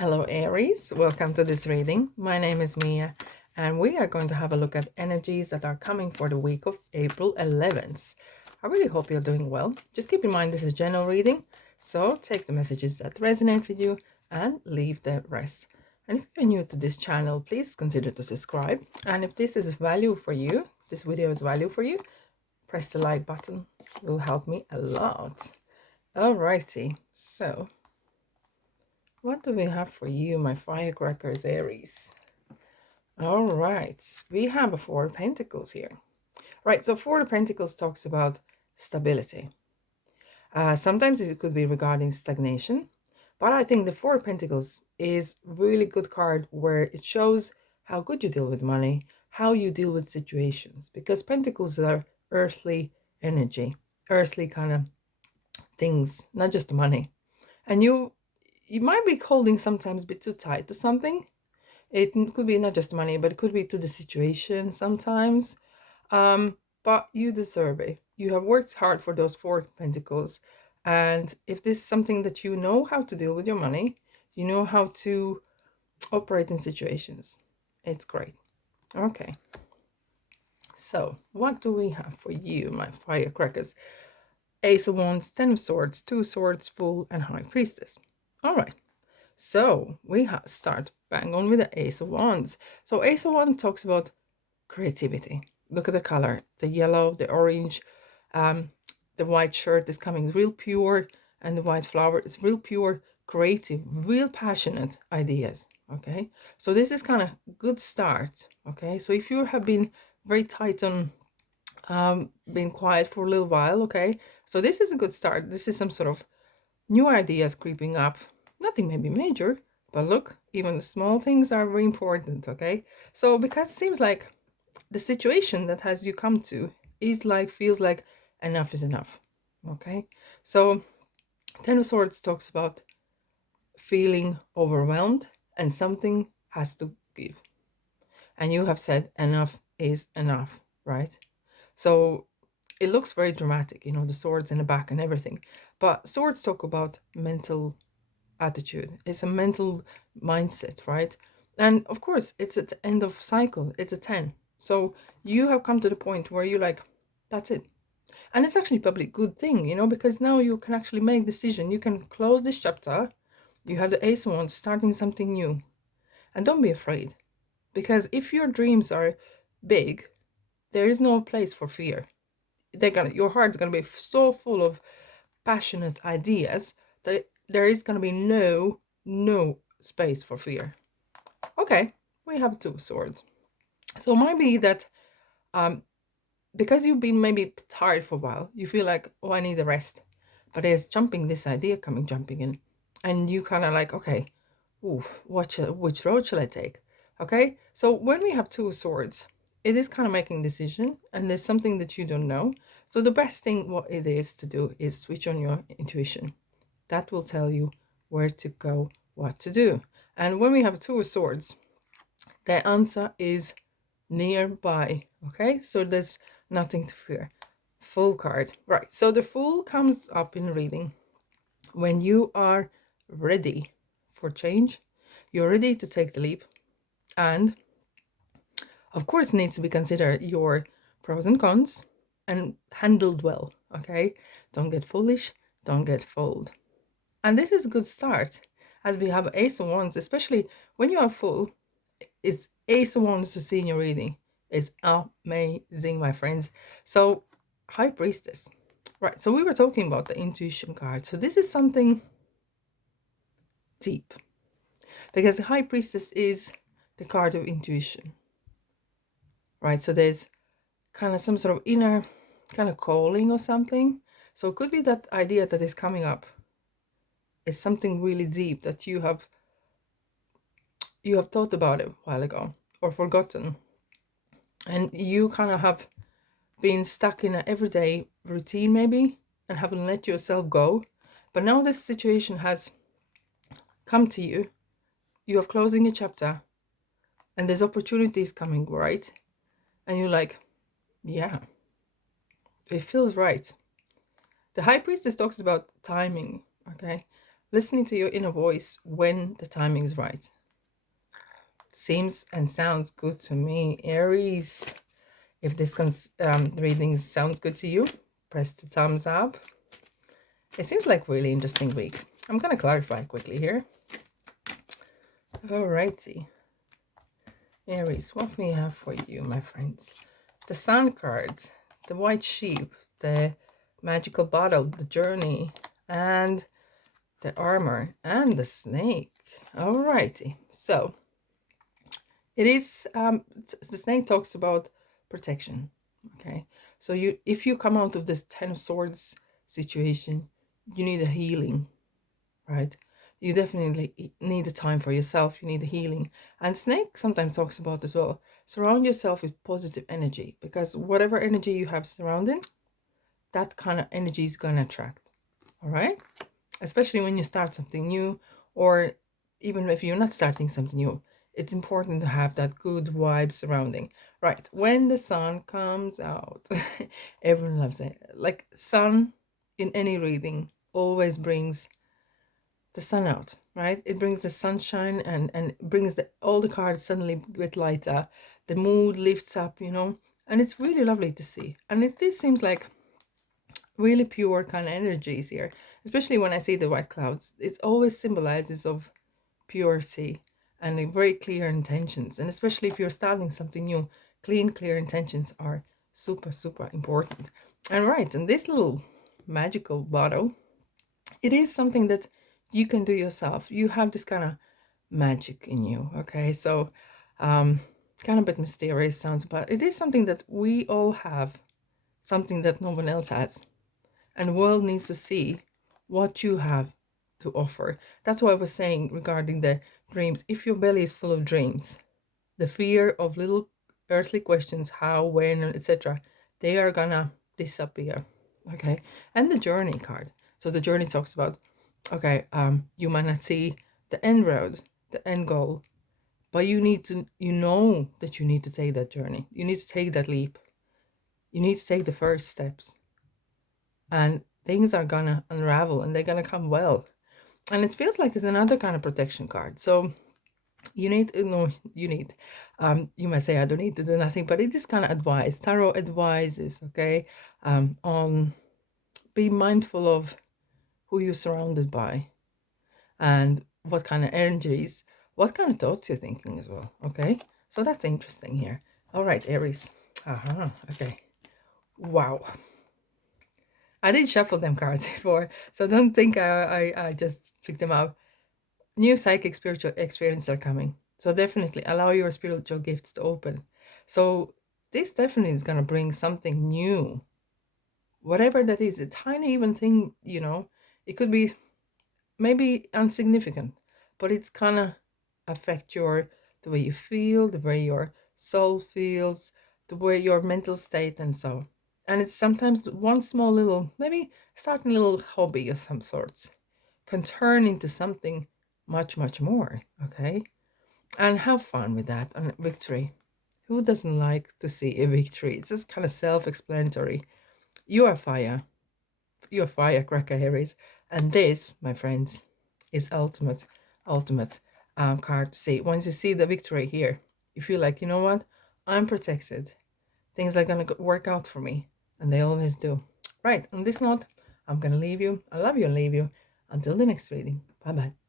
Hello, Aries. Welcome to this reading. My name is Mia, and we are going to have a look at energies that are coming for the week of April 11th. I really hope you're doing well. Just keep in mind this is a general reading, so take the messages that resonate with you and leave the rest. And if you're new to this channel, please consider to subscribe. And if this is value for you, this video is value for you, press the like button. It will help me a lot. Alrighty, so what do we have for you, my firecrackers, Aries? All right, we have a Four of Pentacles here. Right, so Four of Pentacles talks about stability. Sometimes it could be regarding stagnation, but I think the Four of Pentacles is really good card where it shows how good you deal with money, how you deal with situations, because Pentacles are earthly energy, earthly kind of things, not just money. And you might be holding sometimes a bit too tight to something. It could be not just money, but it could be to the situation sometimes. But you deserve it. You have worked hard for those Four Pentacles. And if this is something that you know how to deal with your money, you know how to operate in situations, it's great. Okay. So what do we have for you, my firecrackers? Ace of Wands, Ten of Swords, Two Swords, Fool, and High Priestess. All right. So we start bang on with the Ace of Wands. So Ace of Wands talks about creativity. Look at the color, the yellow, the orange, the white shirt is coming real pure, and the white flower is real pure, creative, real passionate ideas. Okay, so this is kind of good start. Okay, so if you have been very tight on being quiet for a little while, okay, so this is a good start. This is some sort of new ideas creeping up. Nothing maybe major, but look, even the small things are very important, okay? So because it seems like the situation that has you come to is like, feels like enough is enough, okay? So Ten of Swords talks about feeling overwhelmed and something has to give. And you have said enough is enough, right? So it looks very dramatic, you know, the swords in the back and everything. But swords talk about mental attitude. It's a mental mindset, right? And of course, it's at the end of cycle. It's a 10. So you have come to the point where you're like, that's it. And it's actually probably a good thing, you know, because now you can actually make decision. You can close this chapter. You have the Ace of Wands starting something new. And don't be afraid. Because if your dreams are big, there is no place for fear. Your heart's gonna be so full of passionate ideas that there is gonna be no space for fear. Okay, we have Two Swords. So it might be that because you've been maybe tired for a while, you feel like, oh, I need a rest. But there's this idea jumping in. And you kind of like, okay, ooh, which road shall I take? Okay, so when we have Two Swords, it is kind of making decision, and there's something that you don't know. So the best thing what it is to do is switch on your intuition. That will tell you where to go, what to do. And when we have Two Swords, the answer is nearby. Okay, so there's nothing to fear. Fool card. Right, so the Fool comes up in reading when you are ready for change, you're ready to take the leap, and of course, it needs to be considered your pros and cons and handled well. Okay, don't get foolish, don't get fooled. And this is a good start as we have Ace of Wands, especially when you are full. It's Ace of Wands to see in your reading. It's amazing, my friends. So, High Priestess. Right, so we were talking about the intuition card. So this is something deep. Because the High Priestess is the card of intuition. Right, so there's kind of some sort of inner kind of calling or something. So it could be that idea that is coming up is something really deep that you have thought about it a while ago or forgotten. And you kind of have been stuck in an everyday routine maybe and haven't let yourself go. But now this situation has come to you. You are closing a chapter and there's opportunities coming, right? And you're like, yeah, it feels right. The High Priestess talks about timing, okay? listening to your inner voice when the timing is right. Seems and sounds good to me, Aries. If this reading sounds good to you, press the thumbs up. It seems like a really interesting week. I'm going to clarify quickly here. Alrighty. Aries, what we have for you, my friends? The Sun card, the White Sheep, the Magical Bottle, the Journey, and the Armor, and the Snake. Alrighty. So, it is, the Snake talks about protection. Okay. So, if you come out of this Ten of Swords situation, you need a healing, right? You definitely need a time for yourself. You need a healing. And Snake sometimes talks about as well. Surround yourself with positive energy, because whatever energy you have surrounding, that kind of energy is going to attract. All right. Especially when you start something new, or even if you're not starting something new, it's important to have that good vibe surrounding. Right. When the sun comes out, everyone loves it. Like sun in any reading always brings the sun out, right? It brings the sunshine, and brings all the cards suddenly get lighter. The mood lifts up, and it's really lovely to see. And this seems like really pure kind of energies here, especially when I see the white clouds. It's always symbolizes of purity and very clear intentions. And especially if you're starting something new, clear intentions are super, super important. And right, and this little magical bottle, it is something that you can do yourself. You have this kind of magic in you. Okay, so kind of a bit mysterious sounds, but it is something that we all have, something that no one else has, and the world needs to see what you have to offer. That's what I was saying regarding the dreams. If your belly is full of dreams, the fear of little earthly questions, how, when, etc., they are gonna disappear. Okay, and the journey card. So the journey talks about, okay, you might not see the end road, the end goal, but you know that you need to take that journey. You need to take that leap. You need to take the first steps, and things are gonna unravel and they're gonna come well. And it feels like it's another kind of protection card. So you need to know, you might say I don't need to do nothing, but it is kind of advice. Tarot advises, okay, on be mindful of who you're surrounded by, and what kind of energies, what kind of thoughts you're thinking as well. Okay, so that's interesting here. All right, Aries. Okay. Wow. I did shuffle them cards before, so don't think I just picked them out. New psychic spiritual experiences are coming. So definitely allow your spiritual gifts to open. So this definitely is gonna bring something new. Whatever that is, a tiny even thing, it could be maybe insignificant, but it's gonna affect the way you feel, the way your soul feels, the way your mental state, and so. And it's sometimes one small little, maybe starting a little hobby of some sorts, can turn into something much, much more. Okay, and have fun with that. And victory. Who doesn't like to see a victory? It's just kind of self-explanatory. You are fire. You're firecracker, Aries. And this, my friends, is ultimate card to see. Once you see the victory here, you feel like, you know what? I'm protected. Things are going to work out for me. And they always do. Right. On this note, I'm going to leave you. I love you and leave you. Until the next reading. Bye bye.